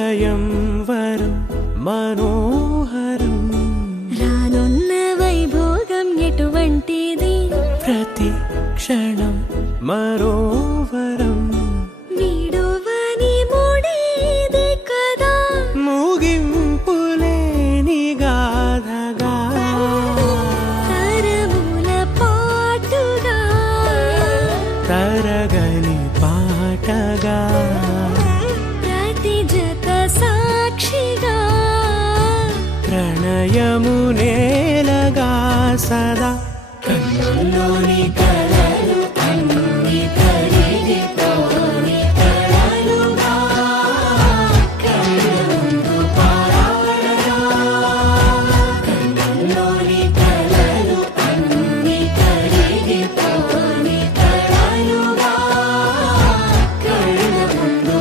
స్వయంవరం మనోహరం రానున్న వైభోగం ఎటువంటిది ప్రతి క్షణం మరోవరం వీడువని ముడిది కదా ముగింపులేని గాథగా తరముల పాటుగా తరగని పాటగా సాక్షిగా ప్రణయము నేలగా సదా కన్నుల్లోని కలలు అన్ని కరిగిపోని కలలుగా కళ్ళముందు పారాడగా కన్నుల్లోని కలలు అన్ని కరిగిపోని కలలుగా కళ్ళముందు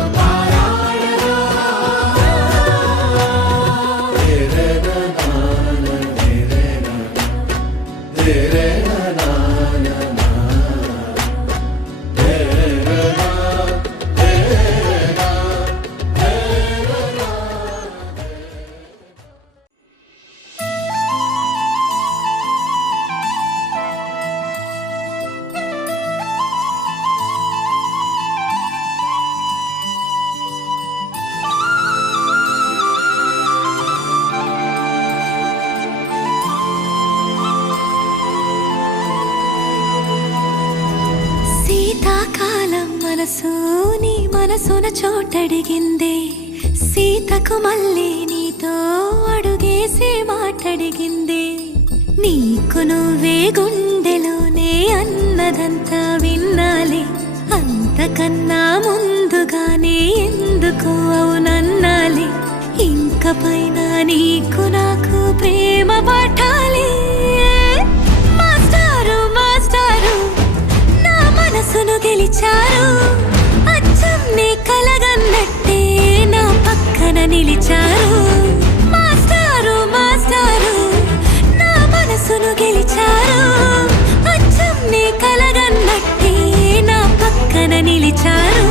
శీతాకాలం మనసుని మనసున చోటడిగిందే సీతకు మళ్ళీ నీతో అడుగేసే మాటడిగిందే నీకు నువ్వే గుండెలోనే అన్నదంతా విన్నాలే అంతకన్నా ముందుగానే ఎందుకు అవునన్నాలే ఇంక పైన నీకు నాకు ప్రేమ పాఠాలే మాస్టారు మాస్టారు మనసును గెలిచారు అచ్చం నీ కలగన్నట్టే నా పక్కన నిలిచారు మాస్టారు మాస్టారు నా మనసును గెలిచారు అచ్చం నీ కలగన్నట్టే నా పక్కన నిలిచారు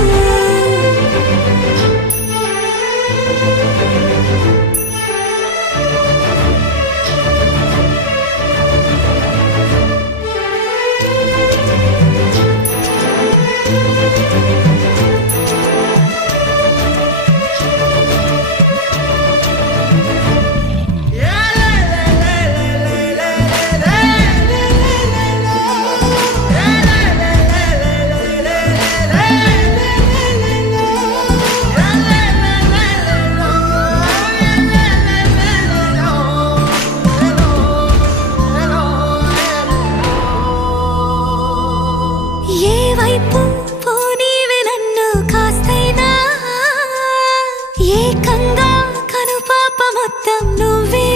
ఏకంగా కనుపాప మొత్తం నువ్వే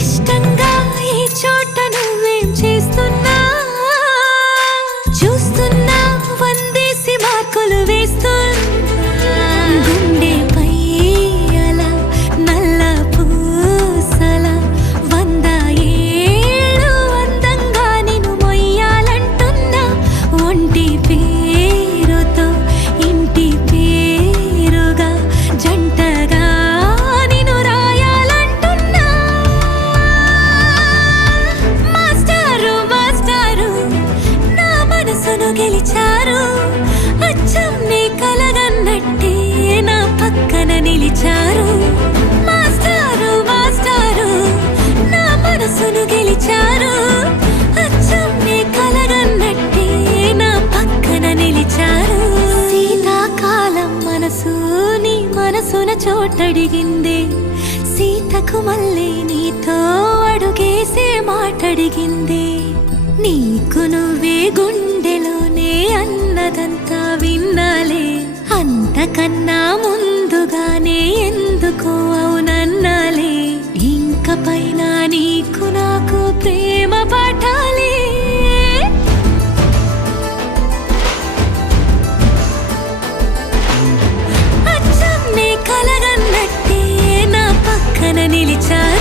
ఇష్టంగా ఈ చోట నువ్వేం చేస్తున్నా చూస్తున్నా వందేసి మార్కులు వేస్తున్నా గుండెపై అలా నల్ల పూసల 100 ఏళ్ళు అందంగా నిన్ను మొయ్యాలంటున్నా ఒంటి పేరుతో ఇంటి పేరుగా జంటగా నిన్ను రాయాలంటున్నా మాస్టారు మాస్టారు నా మనసును గెలిచారు అచ్చం నీ కలగన్నట్టే నా పక్కన నిలిచారు మాస్టారు మాస్టారు నా మనసును గెలిచారు అచ్చం నీ కలగన్నట్టే నా పక్కన నిలిచారు శీతాకాలం మనసుని మనసున చోటడిగిందే సీతకు మళ్ళీ నీతో అడుగేసే మాటడిగిందే నీకు నువ్వే గుండెలోనే అన్నదంతా విన్నాలే అంతకన్నా ముందుగానే ఎందుకు అవునన్నాలే ఇంక ఇకపైన నీకు నాకు ప్రేమ పాఠాలే. అచ్చం నీ కలగన్నట్టే నా పక్కన నిలిచారు.